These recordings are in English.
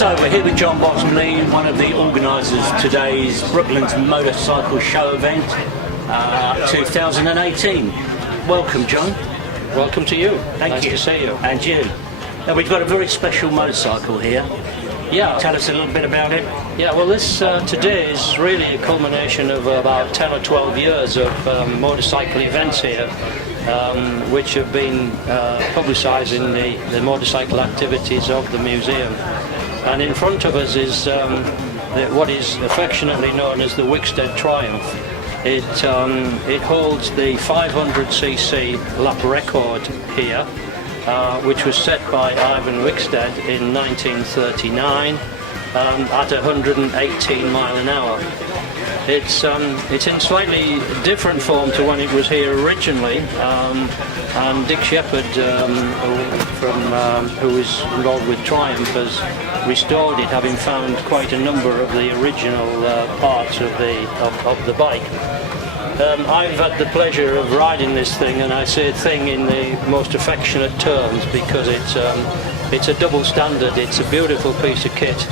So we're here with John Bottomley, one of the organisers of today's Brooklands motorcycle show event 2018. Welcome, John. Welcome to you. Nice to see you. And you. Now we've got a very special motorcycle here. Yeah. Tell us a little bit about it. Yeah, well this today is really a culmination of about 10 or 12 years of motorcycle events here, which have been publicising the motorcycle activities of the museum. And in front of us is what is affectionately known as the Wixted Triumph. It holds the 500cc lap record here, which was set by Ivan Wixted in 1939 at 118 mile an hour. It's in slightly different form to when it was here originally, and Dick Shepherd, who is involved with Triumph, has restored it, having found quite a number of the original parts of the bike. I've had the pleasure of riding this thing, and I say thing in the most affectionate terms because it's a double standard. It's a beautiful piece of kit,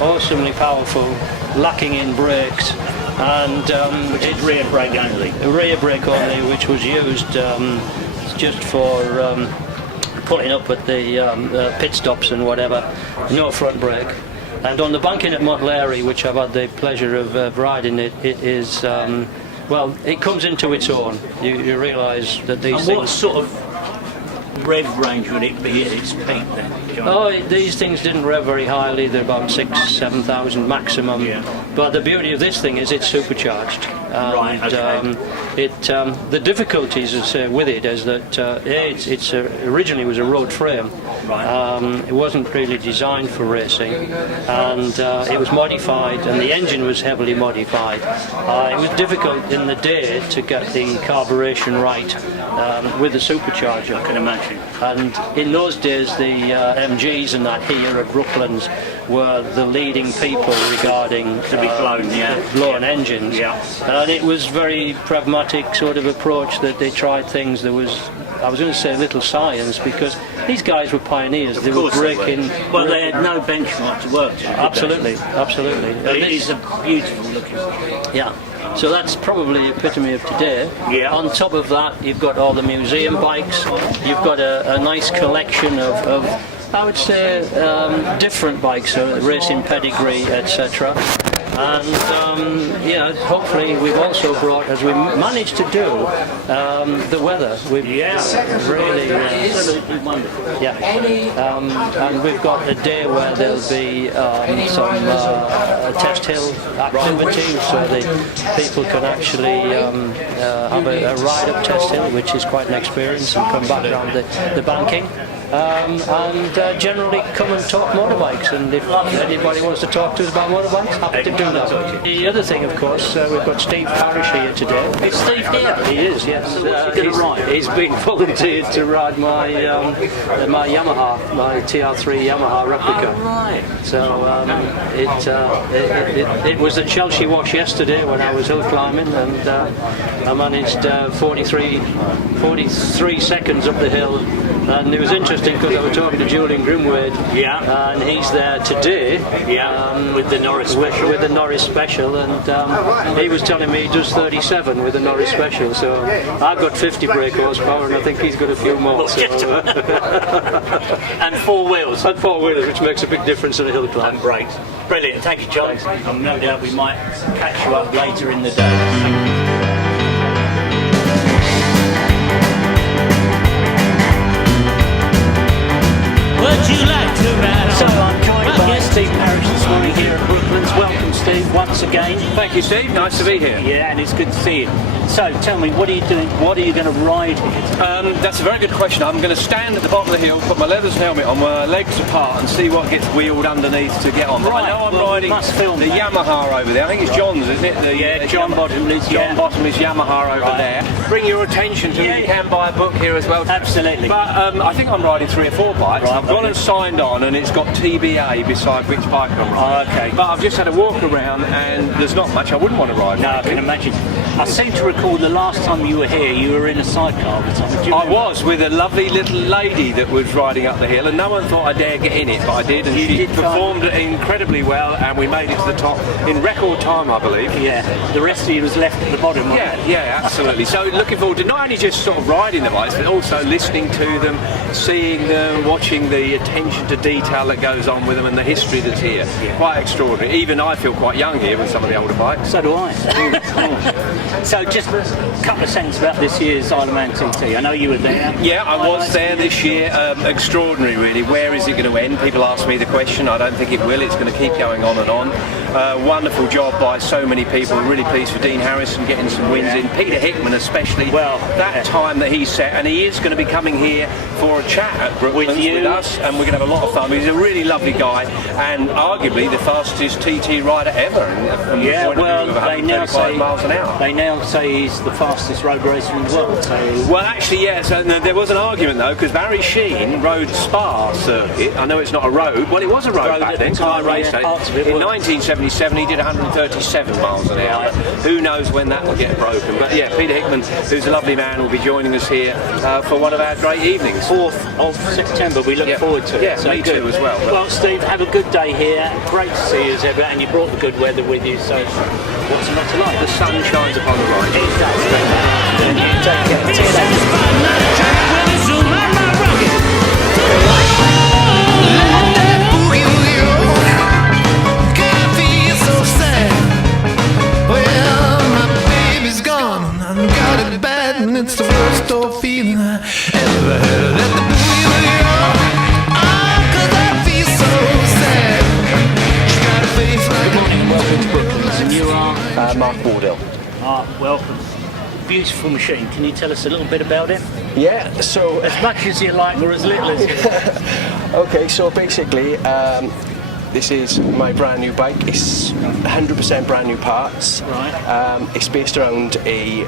awesomely powerful, lacking in brakes, and which is rear brake only. Rear brake only, which was used just for putting up at the pit stops and whatever. No front brake. And on the banking at Motlary, which I've had the pleasure of riding, it is. Well, it comes into its own. You realise that these things... And what sort of rev range would it be at its peak then, John? Oh, these things didn't rev very highly. They're about 6,000-7,000 maximum. Yeah. But the beauty of this thing is it's supercharged. Right, okay. The difficulties with it is that it originally was a road frame. Right. It wasn't really designed for racing, and it was modified, and the engine was heavily modified. It was difficult in the day to get the carburation right with the supercharger. I can imagine. And in those days, the MGs and that here at Brooklands were the leading people regarding blown engines. Yeah. And it was very pragmatic sort of approach that they tried things. There was, I was going to say, little science, because these guys were pioneers. They were breaking. Well, they had no benchmark to work to. Absolutely. But it is a beautiful looking. Yeah. So that's probably the epitome of today. Yeah. On top of that, you've got all the museum bikes. You've got a nice collection of I would say, different bikes, racing pedigree, etc. And hopefully we've also brought, as we managed to do, the weather. We've really absolutely wonderful. Yeah, and we've got a day where there'll be some test hill activity, so the people can actually have a ride up test hill, which is quite an experience, and come back around the banking. And generally come and talk motorbikes, and if anybody wants to talk to us about motorbikes, happy to do that. The other thing, of course, we've got Steve Parrish here today. Is Steve here? He is, yes. So what's he going to ride? He's been volunteered to ride my Yamaha, my TR3 Yamaha replica. Oh, right. So it was at Chelsea Wash yesterday when I was hill climbing, and I managed 43 seconds up the hill. And it was interesting because I was talking to Julian Grimwade, and he's there today, with the Norris Special. With the Norris Special, and he was telling me he does 37 with the Norris Special. So I've got 50 brake horsepower, and I think he's got a few more. So. And four wheels. And four wheels, which makes a big difference in a hill climb. And brakes. Brilliant. Thank you, John. I'm no doubt we might catch you up later in the day. Would you like to ride on? So I'm joined by Steve Parrish this morning here at Brooklands. Welcome, Steve, once again. Thank you, Steve. Nice to be here. Yeah, and it's good to see you. So tell me, what are you doing? What are you going to ride here? That's a very good question. I'm going to stand at the bottom of the hill, put my leathers helmet on, my legs apart, and see what gets wheeled underneath to get on. Right, I know I'm riding must film the that. Yamaha over there. I think it's John's, isn't it? John Bottomley's. John Bottomley's Yamaha over there. Bring your attention to you can buy a book here as well. Absolutely. But I think I'm riding 3 or 4 bikes. Right, I've gone and signed on, and it's got TBA beside which bike I'm riding. Okay. But I've just had a walk around, and there's not much I wouldn't want to ride. No, I can imagine. I seem to recall recall the last time you were here, you were in a sidecar. I was with a lovely little lady that was riding up the hill, and no one thought I dare get in it, but I did, and she performed incredibly well, and we made it to the top in record time, I believe. Yeah, the rest of you was left at the bottom. Yeah, absolutely. So looking forward to not only just sort of riding the bikes, but also listening to them, seeing them, watching the attention to detail that goes on with them, and the history that's here. Quite extraordinary. Even I feel quite young here with some of the older bikes. So do I. So just a couple of sentences about this year's Isle of Man TT. I know you were there. Yeah, I was there this year. Extraordinary, really. Where is it going to end? People ask me the question. I don't think it will. It's going to keep going on and on. Wonderful job by so many people. Really pleased for Dean Harrison getting some wins in. Peter Hickman especially. Well, that time that he set, and he is going to be coming here for a chat at Brooklands with us, and we're going to have a lot of fun. He's a really lovely guy, and arguably the fastest TT rider ever. Yeah, well, they now say miles an hour. They now say he's the fastest road racer in the world. So. Well, actually, yes. And there was an argument though, because Barry Sheen rode Spa circuit. I know it's not a road. Well, it was a road back then, because I raced it. In 1977, he did 137 miles an hour. Who knows when that will get broken? But yeah, Peter Hickman, who's a lovely man, will be joining us here for one of our great evenings. 4th of September. We look forward to it. Yeah, so me too as well. Well, Steve, have a good day here. Great to see you as ever, and you brought the good weather with you. So, what's it not to like? The sun shines upon the right. It does. Take care. See you And it's the worst old feeling I ever had. Let the boogie on, cause I feel so sad. She's got a face like Good morning and welcome to Brooklands. And you are? Mark Wardell. Welcome. Beautiful machine. Can you tell us a little bit about it? Yeah, so... As much as you like or as little as you like. Okay, so basically, this is my brand new bike. It's 100% brand new parts. Right. It's based around a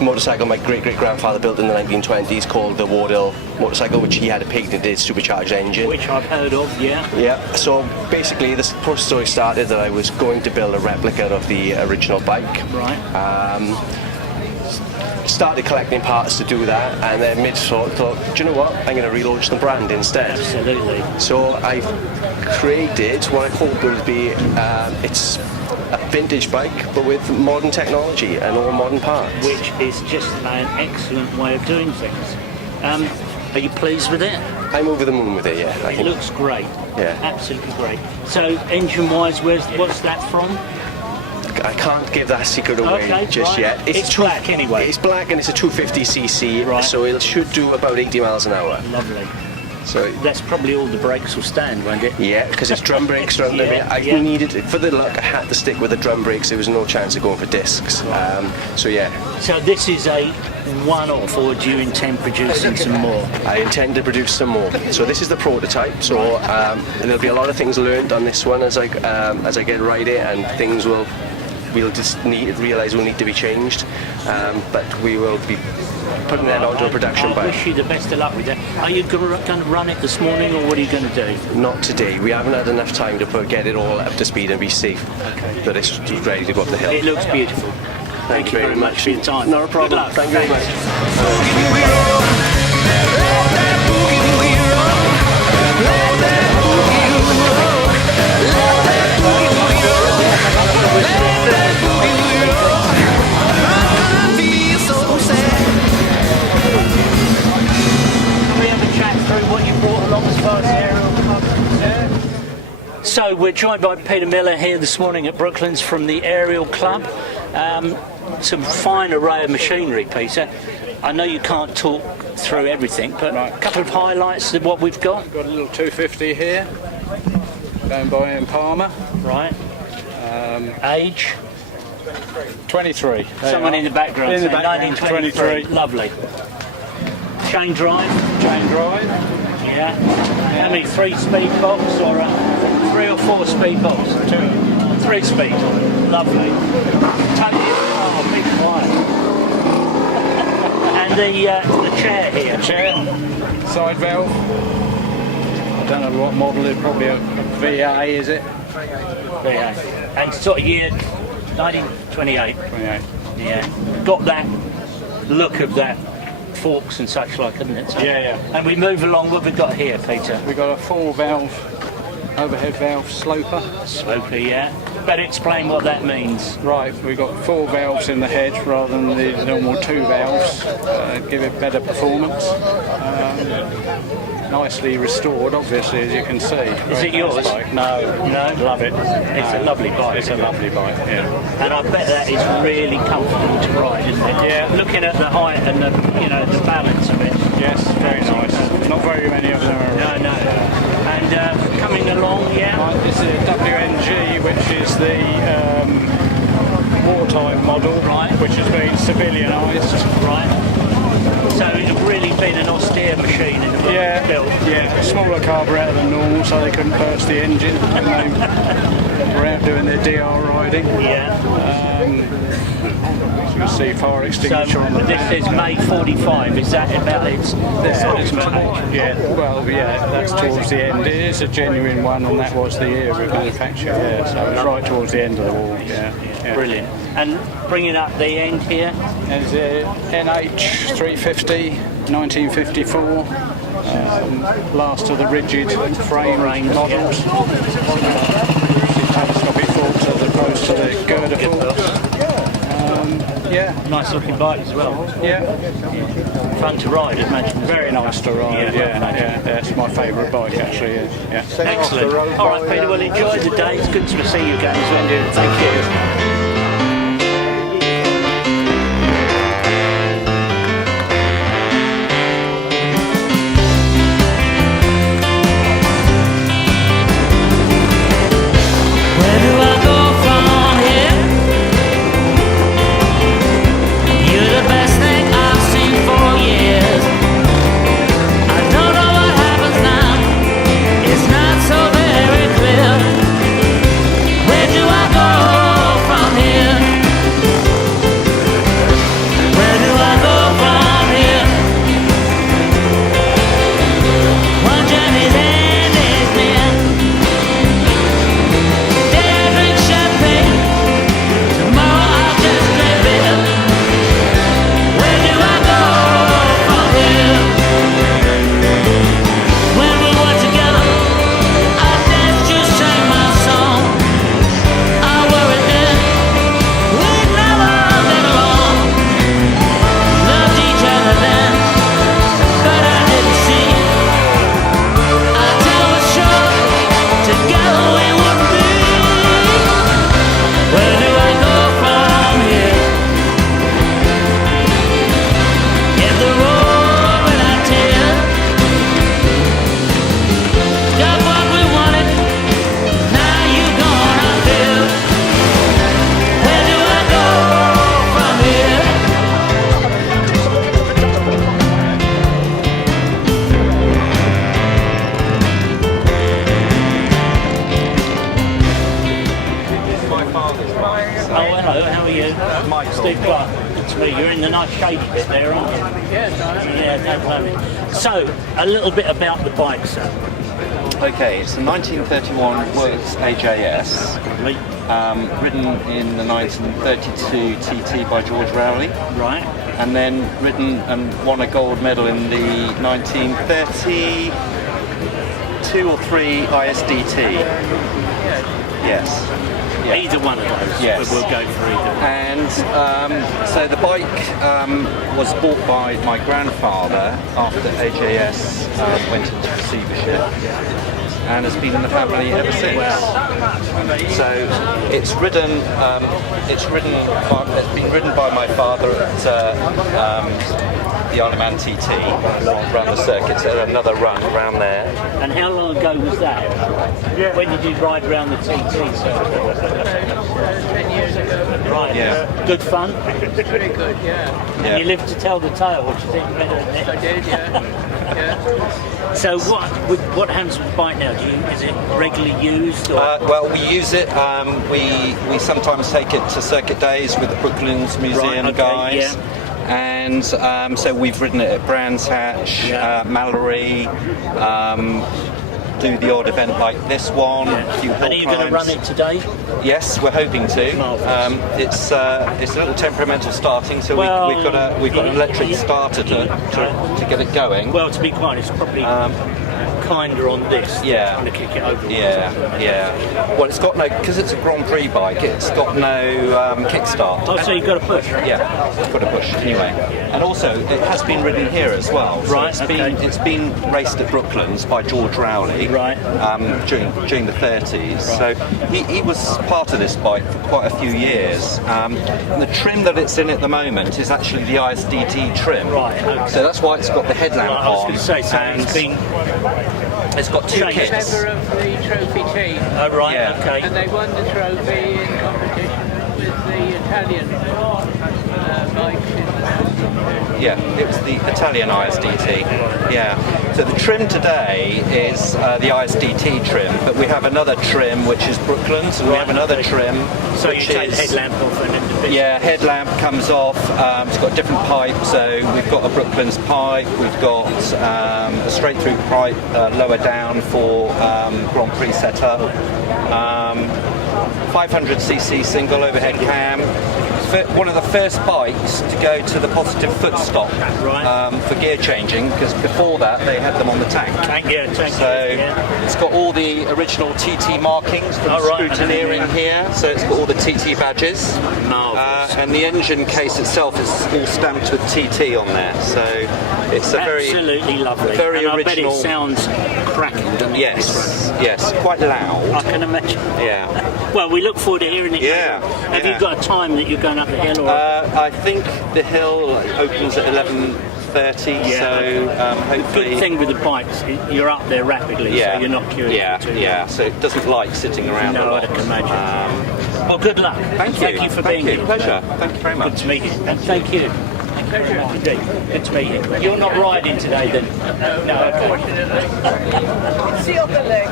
motorcycle my great-great-grandfather built in the 1920s called the Wardell motorcycle, which he had a patented supercharged engine. Which I've heard of, yeah. Yeah, so basically this story started that I was going to build a replica of the original bike. Right. Started collecting parts to do that, and then mid-thought thought, do you know what, I'm going to relaunch the brand instead. Absolutely. So I created what I hope will be, it's a vintage bike, but with modern technology and all modern parts. Which is just an excellent way of doing things. Are you pleased with it? I'm over the moon with it, yeah. It looks great. Yeah. Absolutely great. So, engine-wise, what's that from? I can't give that secret away just yet. It's black anyway. It's black and it's a 250cc, so it should do about 80 miles an hour. Lovely. So that's probably all the brakes will stand, won't it? Yeah, because it's drum brakes around we needed it for the look. I had to stick with the drum brakes. There was no chance of going for discs. So yeah. So this is a one-off, or do you intend producing some more? I intend to produce some more. So this is the prototype. So there'll be a lot of things learned on this one as I get right it, and things we'll just realise will need to be changed. But we will be putting that onto a production bike. I wish you the best of luck with that. Are you going to run it this morning, or what are you going to do? Not today. We haven't had enough time to get it all up to speed and be safe. Okay. But it's ready to go up the hill. It looks beautiful. Thank you very much for your time. Not a problem. Good luck. Thank you very much. So we're joined by Peter Miller here this morning at Brooklands from the Ariel Club. Some fine array of machinery, Peter. I know you can't talk through everything, but a couple of highlights of what we've got. We've got a little 250 here, down by Ian Palmer. Right. Age? 23. Someone in the background. In the background, 1923. Lovely. Chain drive? Chain drive. Yeah. How many 3-speed box or a 3 or 4-speed box? 2. 3-speed. Lovely. Oh, big fire. And the chair here. The chair, side valve. I don't know what model it is, probably a VA, is it? VA. And sort of year 1928. 28. Yeah. got that look of that forks and such like, isn't it? So, Yeah. And we move along. What have we got here, Peter? We've got a 4-valve overhead valve sloper. Sloper, yeah. Better explain what that means. Right, we've got 4 valves in the head rather than the normal 2 valves. Give it better performance. Nicely restored, obviously, as you can see. Is it yours? No. Love it. It's a lovely bike. It's a lovely bike, yeah. And I bet that is really comfortable to ride, isn't it? Yeah. Looking at the height and the the balance of it. Yes, very nice. Not very many of them are. No. And coming along, yeah. Right, this is a WNG, which is the wartime model, Right. which has been civilianised. Right. So it's really been an austere machine in the way it's built. Yeah, smaller carburettor than normal, so they couldn't burst the engine when they were out doing their DR riding. Yeah. You can see fire So extinguisher on the this back. is May 45. Is that about its its manage? Yeah, well, yeah, that's towards the end. It is a genuine one, and that was the year of manufacture. Yeah, so it's right towards the end of the war. Yeah. Brilliant. And bringing up the end here. There's a NH 350, 1954. Last of the rigid frame models. Telescopic forks as opposed to the girder forks. Yeah. Nice looking bike as well. Yeah. Fun to ride, I imagine. Very nice to ride. Yeah. It's my favourite bike actually. Yeah. Excellent. All right, Peter. Well, enjoy the day. It's good to see you again as well. Thank you. You're in the nice shady bit there, aren't you? Yeah, don't blame me. So, a little bit about the bike, sir. Okay, it's a 1931 Works AJS, ridden in the 1932 TT by George Rowley. Right. And then ridden and won a gold medal in the 1932 or 3 ISDT. Yes. Yeah. Either one of those. Yes. We'll go for either. And so the bike was bought by my grandfather after AJS went into receivership, and has been in the family ever since. So it's it's been ridden by my father at the Isle of Man TT, around the circuits, at another run around there. And how long ago was that? When did you ride around the TT circuit? 10 years ago. Right. Yeah. Good fun? Pretty good, yeah. And you lived to tell the tale, which I think better than it. I did, yeah. So what happens with the bike now? Is it regularly used? Or? Well, we use it. We sometimes take it to circuit days with the Brooklands Museum guys. Yeah. And so we've ridden it at Brands Hatch, Mallory, do the odd event like this one. A few hill And are you going to run climbs. it today? Yes, we're hoping to. Marvellous. It's a little temperamental starting, so Well, we've got an electric starter to get it going. Well, to be quite honest, probably kinder on this. Yeah. Trying to kick it over. Yeah. Well, it's got no, because it's a Grand Prix bike. It's got no kickstart. Oh, so you've got to push. Yeah, it's got a push anyway. And also, it has been ridden here as well. So Right, it's been raced at Brooklands by George Rowley. Right. During the 30s. So he was part of this bike for quite a few years. And the trim that it's in at the moment is actually the ISDT trim. Right, okay. So that's why it's got the headlamp I was on. going to say, so and it's been... it's got two changed. kits. Member of the trophy team, Oh, right, Yeah. okay. and they won the trophy in competition with the Italian bikes in the Yeah, it was the Italian ISDT. Yeah. So the trim today is the ISDT trim, but we have another trim which is Brooklands, and we have another trim So you which take the is headlamp off and then the bit. yeah, headlamp comes off. It's got a different pipe, so we've got a Brooklands pipe. We've got a straight through pipe lower down for Grand Prix setup. 500cc single overhead cam. One of the first bikes to go to the positive foot stop for gear changing, because before that they had them on the tank. So it's got all the original TT markings from scrutineering here, so it's got all the TT badges. And the engine case itself is all stamped with TT on there, so it's a absolutely lovely. very and original. I bet it sounds cracking, doesn't it? Yes, quite loud. I can imagine. Yeah. Well, we look forward to hearing it. Yeah, Have yeah. you got a time that you're going up the hill? Or? I think the hill opens at 11:30, so hopefully... Good thing with the bikes, you're up there rapidly, so you're not curious. Yeah, so it doesn't like sitting around a No, lot. I can imagine. Well, good luck. Thank you. For being here. Pleasure. Thank you very much. Good to meet you. And thank you. Pleasure. Indeed. Good to meet you. You're not riding today, then? No, okay. See you on the leg.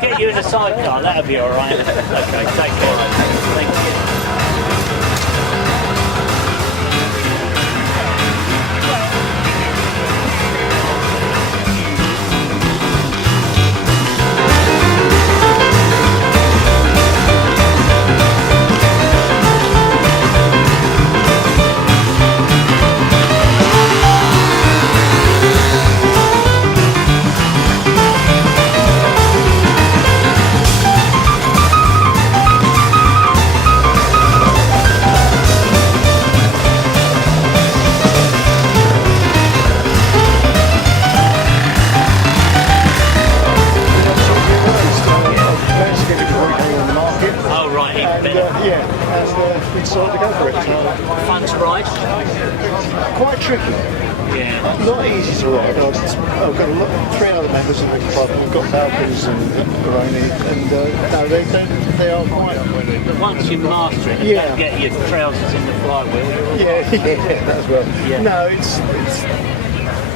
Get you in a sidecar, that'll be all right. Okay, take care. Thank you. We decided to go for it. Fun to ride? Quite tricky. Yeah. Not easy to ride. I've got a lot, 3 other members of the club. We've got Falcons and Baroni, and no, they are quite. But once you master it, Yeah. don't get your trousers in the flywheel. Yeah, that's well. Yeah. No,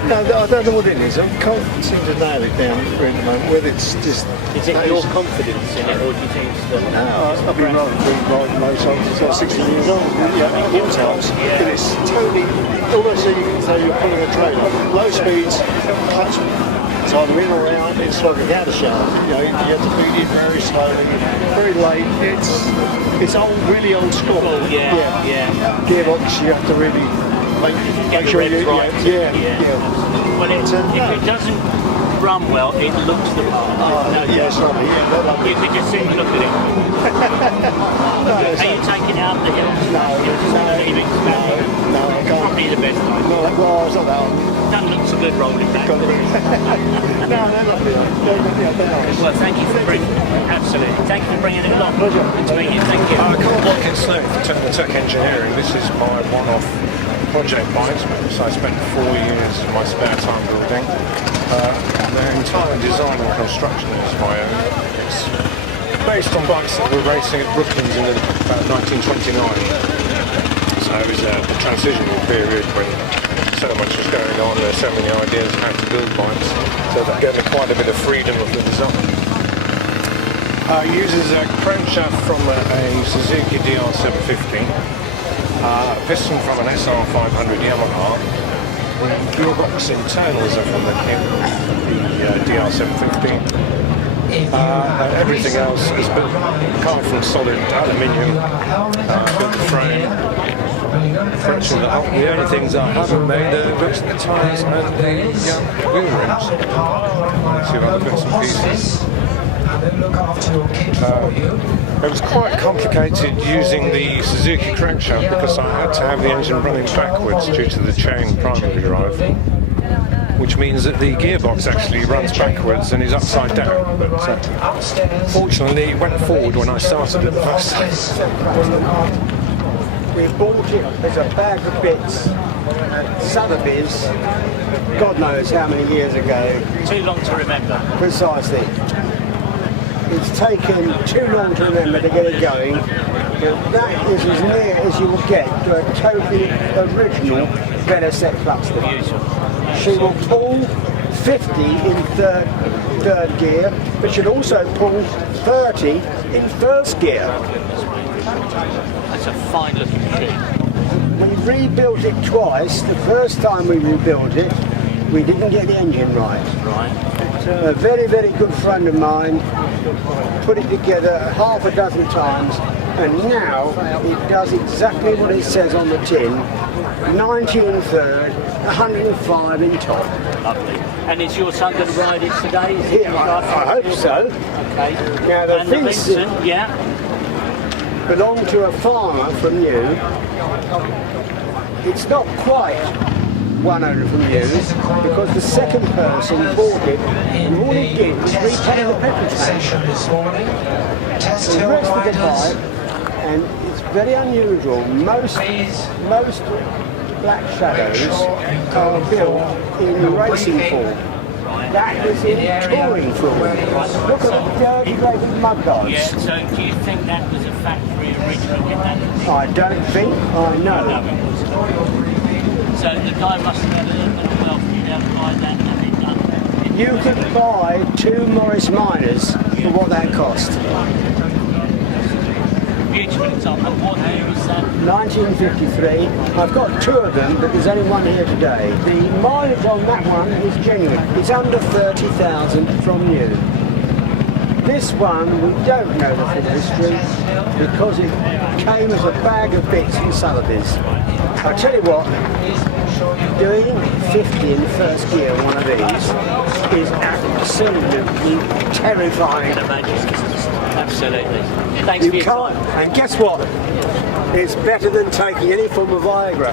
no, I don't know what it is. I can't seem to nail it down at the moment. Whether it's just... Is it your confidence in it, or do you think it's the... No, I've been riding motorcycles since I was 16 years old. Yeah, all times. But it's totally... Almost so you're pulling a trailer. Low speeds, clutch, it's either in or out. It's like a gather shaft. You know, you have to feed it very slowly, very late. It's old, really old school. Yeah. Gearbox, you have to really make sure you... right. Yeah. Well, if it doesn't run well, it looks the part. Yeah, it's lovely. Yeah, you could just sit and look at it. Are you taking it up the hill? No, I can't. Probably the best time. No, well, it's not that one. Doesn't look so good rolling back. No, they're lovely. They're nice. Well, thank you for bringing absolutely. Thank you for bringing it along. Pleasure. Good to meet you. Thank you. I can't work in Slough for Tech Engineering. This is my one-off project bike, so I spent 4 years of my spare time building. The entire design and construction is my own. It's based on bikes that were racing at Brooklands in about 1929. So it was a transitional period when so much was going on, there's so many ideas how to build bikes, so that gave me quite a bit of freedom of the design. It uses a crankshaft from a Suzuki DR750, piston from an SR500 Yamaha, The gearbox internals are from the DR750. Everything else has been carved from solid aluminium, built the frame. The only things I haven't made are the rest of the tyres and the wheel rims. A few other bits and pieces. It was quite complicated using the Suzuki crankshaft because I had to have the engine running backwards due to the chain primary drive, which means that the gearbox actually runs backwards and is upside down. But fortunately, it went forward when I started it the first time. We bought it as a bag of bits at Sotheby's, God knows how many years ago. Too long to remember. Precisely. It's taken too long to remember to get it going, but that is as near as you will get to a totally original better set cluster. She will pull 50 in third gear, but she'll also pull 30 in first gear. That's a fine looking machine. We rebuilt it twice. The first time we rebuilt it, we didn't get the engine right. A very, very good friend of mine put it together half a dozen times, and now it does exactly what it says on the tin. 90 in third, 105 in top. Lovely. And is your son going to ride it today? Yeah, I hope so. Okay. Now the and the Vincent, belonged to a farmer from you. It's not quite one owner from you because the second person bought it and all he did was repaint the petrol tank. The rest of the bike, and it's very unusual, most Black Shadows are built in racing form. That is in touring form. Look at the dirty rated mud guards. Yeah, so do you think that was a factory original in that? I don't think I know. So the guy must have had a little bit of wealth for you to buy that and have it done. You could buy 2 Morris Minors for what that cost. Beautiful example. What year was that? 1953. I've got 2 of them, but there's only one here today. The mileage on that one is genuine. It's under 30,000 from new. This one, we don't know the full history because it came as a bag of bits from Sotheby's. I'll tell you what, doing 50 in first gear on one of these is absolutely terrifying. Absolutely. Thanks for your time. And guess what? It's better than taking any form of Viagra.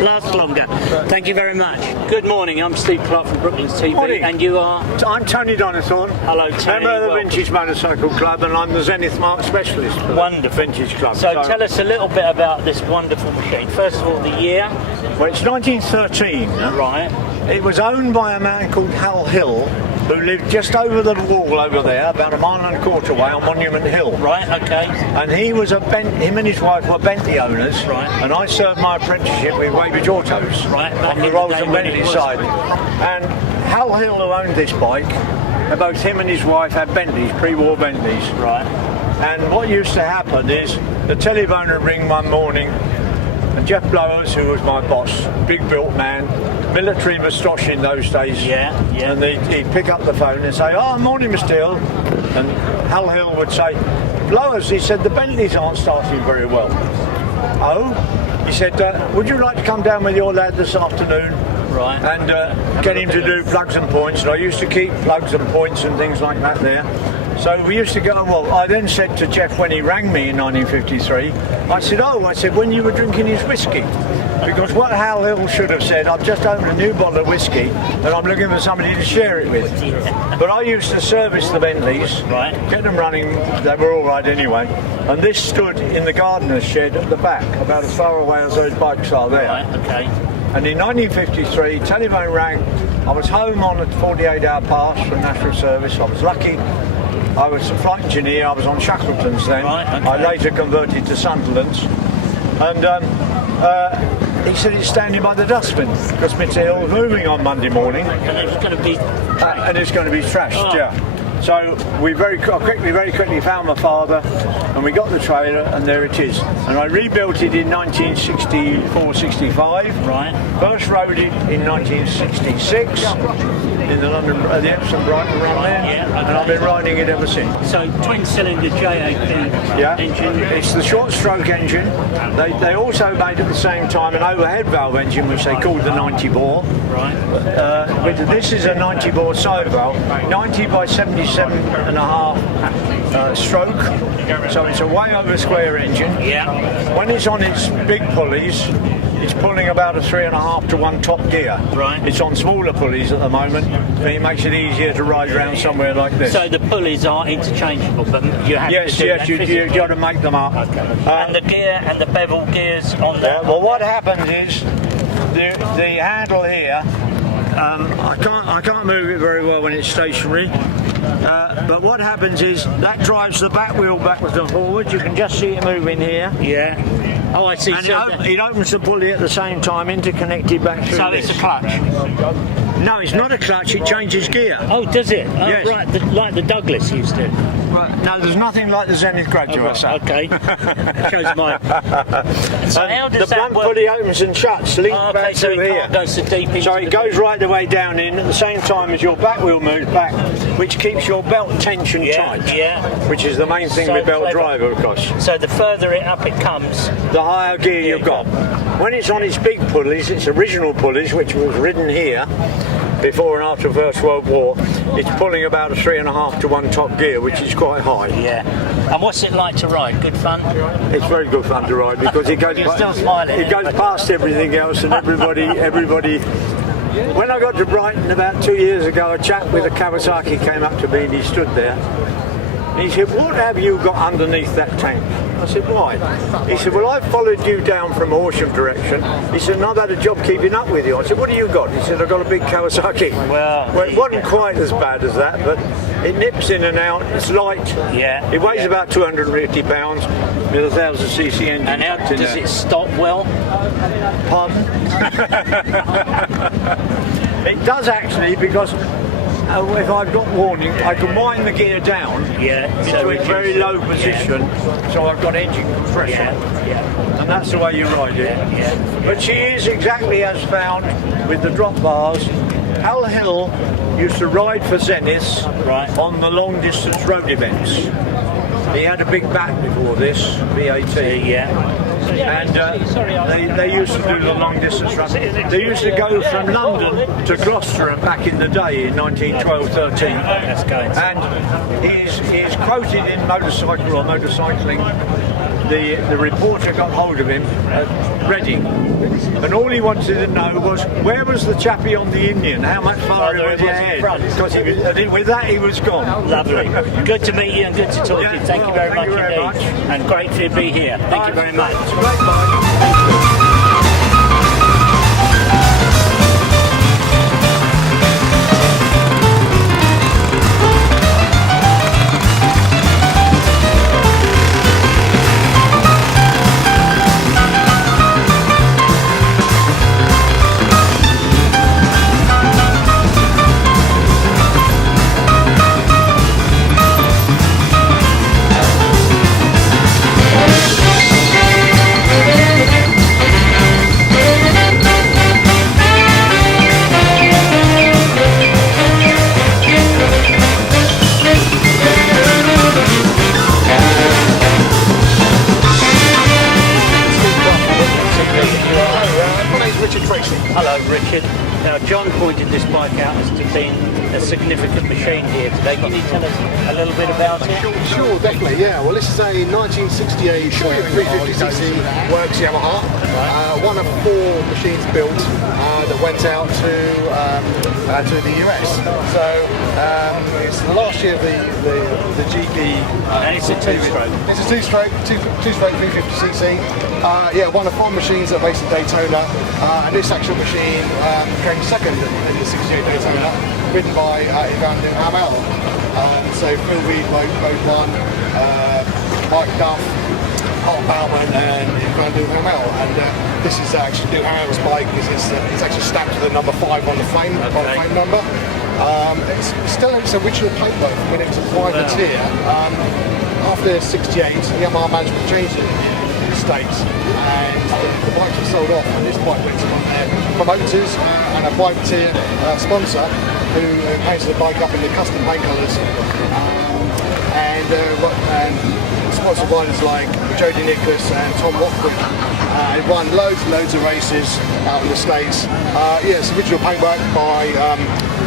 Lasts longer. Thank you very much. Good morning, I'm Steve Clark from Brooklands TV. Morning. And you are? I'm Tony Donathorne. Hello, Tony. Member of the Vintage Motorcycle Club, and I'm the Zenith Mark Specialist for Wonderful. the Vintage Club. So tell us a little bit about this wonderful machine. First of all, the year. Well, it's 1913. Right. It was owned by a man called Hal Hill, who lived just over the wall over there, about 1.25 miles away on Monument Hill. Right, okay. And he was him and his wife were Bentley owners. Right. And I served my apprenticeship with Weybridge Autos. Right, on the Rolls and Bentley side. And Hal Hill, who owned this bike, both him and his wife had Bentleys, pre-war Bentleys. Right. And what used to happen is the telephone would ring one morning, and Jeff Blowers, who was my boss, big built man, military moustache in those days. Yeah. And he'd pick up the phone and say, "Oh, morning, Mr. Hill." And Hal Hill would say, "Blowers," he said, "the Bentleys aren't starting very well." "Oh?" He said, "Would you like to come down with your lad this afternoon?" Right. And get him to do plugs and points. And I used to keep plugs and points and things like that there. So we used to go, well, I then said to Jeff when he rang me in 1953, I said, when you were drinking his whiskey. Because what Hal Hill should have said, I've just opened a new bottle of whiskey and I'm looking for somebody to share it with. But I used to service the Bentleys, right, get them running, they were all right anyway. And this stood in the gardener's shed at the back, about as far away as those bikes are there. Right, okay. And in 1953, telephone rang, I was home on a 48-hour pass from National Service, I was lucky. I was a flight engineer, I was on Shackleton's then. Right, okay. I later converted to Sunderland's. And he said it's standing by the dustbin because Mr. Hill's moving on Monday morning. And it's going to be trashed, oh. yeah. So we very quickly found my father, and we got the trailer, and there it is. And I rebuilt it in 1964-65. Right. First rode it in 1966 in the London, the Epsom Brighton run there, and I've been riding it ever since. So twin-cylinder J18 engine. It's the short-stroke engine. They also made at the same time an overhead valve engine, which they called the 90 bore. Right. But this is a 90 bore side valve, 90 by 77.5 stroke. So it's a way over square engine. Yeah. When it's on its big pulleys, it's pulling about a 3.5 to 1 top gear. Right. It's on smaller pulleys at the moment, but it makes it easier to ride around somewhere like this. So the pulleys are interchangeable, but you have to do that you've got to make them up. Okay. And the gear and the bevel gears on that. Well, what happens is the handle here. I can't move it very well when it's stationary. But what happens is that drives the back wheel backwards and forwards. You can just see it moving here. Yeah. Oh, I see. And it opens the pulley at the same time, interconnected back through. So it's a clutch. No, it's not a clutch. It changes gear. Oh, does it? Oh, yes. Right, like the Douglas used to. Right. No, there's nothing like the Zenith Graduate. Okay. Shows my. So how does the that blunt work? pulley opens and shuts, linked back so through it here. can't go so deep into So it goes right the way down in at the same time as your back wheel moves back, which keeps your belt tension tight. Yeah. Which is the main thing So with belt clever. drive, of course. So the further it up it comes, the higher gear you've got. When it's on its big pulleys, its original pulleys, which was ridden here before and after the First World War, it's pulling about a 3.5 to 1 top gear, which is quite high. Yeah. And what's it like to ride? Good fun? It's very good fun to ride because it goes. You're still smiling. It goes past everything else, and everybody. When I got to Brighton about 2 years ago, a chap with a Kawasaki came up to me and he stood there. And he said, "What have you got underneath that tank?" I said, "Why?" He said, "Well, I followed you down from Horsham direction." He said, "And I've had a job keeping up with you." I said, "What do you got?" He said, "I've got a big Kawasaki." Well, it wasn't quite as bad as that, but it nips in and out. It's light. Yeah. It weighs about 250 pounds with a 1000cc engine. And how does it stop well? Pardon? It does actually, because if I've got warning, I can wind the gear down into a very low position, so I've got engine compression, and that's the way you ride it. But she is exactly as found with the drop bars. Al Hill used to ride for Zenith on the long distance road events. He had a big bat before this, VAT. And they used to do the long distance runs. They used to go from London to Gloucester back in the day in 1912-13. That's going. And he's quoted in Motorcycle or Motorcycling. The reporter got hold of him at Reading, and all he wanted to know was where was the chappie on the Indian, how much farther was he ahead, because with that he was gone. Lovely. Good to meet you and good to talk to you. Thank you very much indeed. And great to be here. Thank you very much. Hello, Richard. Now, John pointed this bike out as to being a significant machine here today. Can you tell us a little bit about it? Sure, definitely, yeah. Well, this is a 1968 350cc Works Yamaha. One of 4 machines built that went out to the US. So it's the last year of the GP. And it's a 2-stroke. It's a two-stroke 350cc. One of 4 machines that raced at Daytona. And this actual machine came second in the 68 Daytona, ridden by Ivan Duhamel. So Phil Reed both won, Mike Duff, Paul Bauman and Ivan Duhamel. And this is actually Duhamel's bike. It's actually stamped with the number 5 on the frame, on the frame number. It's still its original paintwork when it was a privateer. After '68, Yamaha management changed it in the States, and the bikes were sold off, and this bike went to one of their promoters and a privateer sponsor who painted the bike up in the custom paint colours. And sponsored riders like Jody Nicholas and Tom Watford. It won loads and loads of races out in the States. It's original paintwork by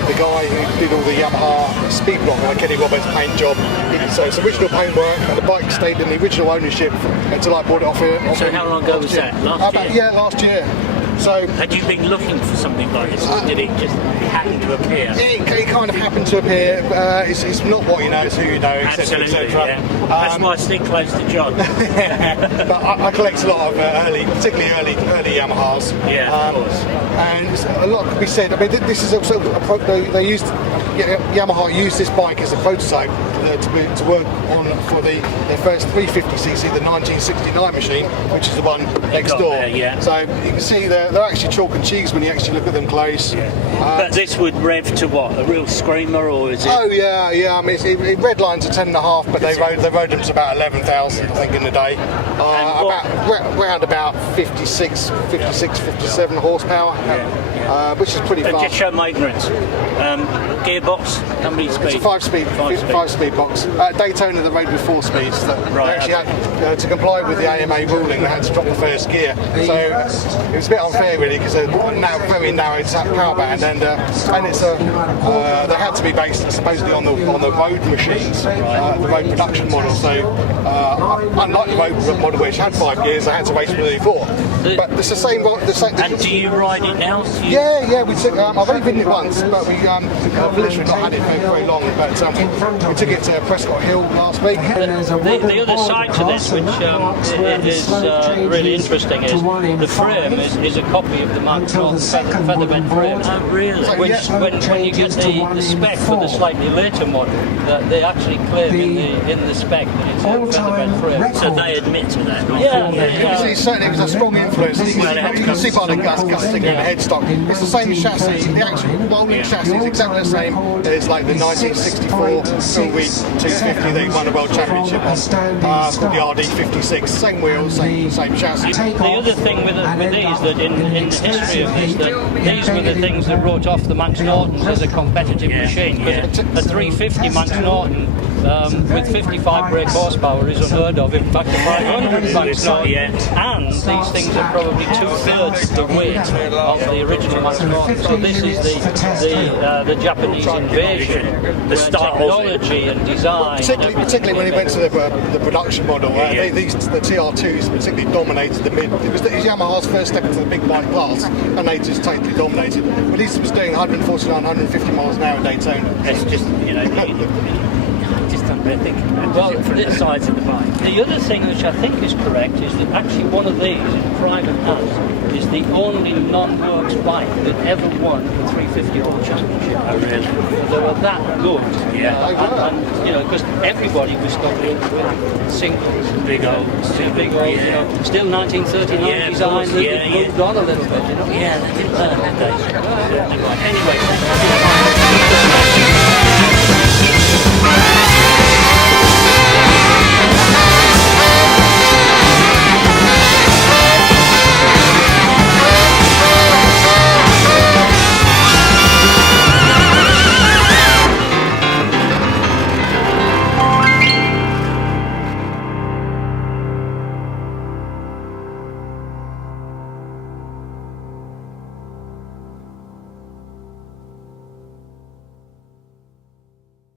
the guy who did all the Yamaha speed block, like Kenny Roberts' paint job. So it's original paintwork, and the bike stayed in the original ownership until I bought it off here. So how long ago was that? Last year? Yeah, last year. So had you been looking for something like this, or did it just happen to appear? It kind of happened to appear. It's not what you know, it's who you know, etc. Yeah. That's why I stick close to John. But I collect a lot of particularly early Yamahas. Yeah, of course. And a lot could be said. I mean, this is also Yamaha used this bike as a prototype to work on for their first 350cc, the 1969 machine, which is the one next door. So you can see they're actually chalk and cheese when you actually look at them close. But this would rev to what? A real screamer, or is it? Oh yeah. I mean, it red lines are 10.5, but they rode them to about 11,000, I think, in the day. Around about 56, 57 horsepower, which is pretty fast. Just show my ignorance. Gearbox, how many speeds? It's a five-speed box. Daytona, they rode with 4 speeds. They actually had to comply with the AMA ruling. They had to drop the first gear, so it was a bit unfair, really, because they're now very narrow power band, and it's they had to be based supposedly on the road machines, the road production model. So unlike the road model, which had 5 gears, they had to race with only 4. But it's the same. And do you ride it now? Yeah. We took. I've only ridden it once, but I've literally not had it for very long. But we took it to Prescott Hill last week. The other side to this, which is really interesting, is the frame is a copy of the Mark North featherbed frame. Oh, really? Which, when you get the spec for the slightly later model, they actually claim in the spec that it's a featherbed frame. So they admit to that, right? Yeah. Certainly it was a strong influence. You can see by the gusting and the headstock. It's the same chassis. The actual rolling chassis is exactly the same as like the 1964 Silweek 250 that he won a world championship on. The RD56, same wheels, same chassis. The other thing with these, that in the history of this, that these were the things that wrote off the Max Nortons as a competitive machine. Because a 350 Max Norton with 55 brake horsepower is unheard of. In fact, a 500 Max Norton, and these things are probably 2/3 the weight of the original Max Norton. So this is the Japanese invasion, the technology and design. Particularly when it went to the production model, the TR2s particularly dominated the mid. It was Yamaha's first step into the big bike class, and they just totally dominated. But this was doing 149, 150 miles an hour at Daytona. It's just, just don't really think about different sides of the bike. The other thing which I think is correct is that actually one of these in private hands is the only non-works bike that ever won the 350 World Championship. Oh, really? They were that good. Yeah. Because everybody was stuck in with singles. Big old. Still 1939 design that moved on a little bit, Yeah, they did learn, didn't they? Anyway.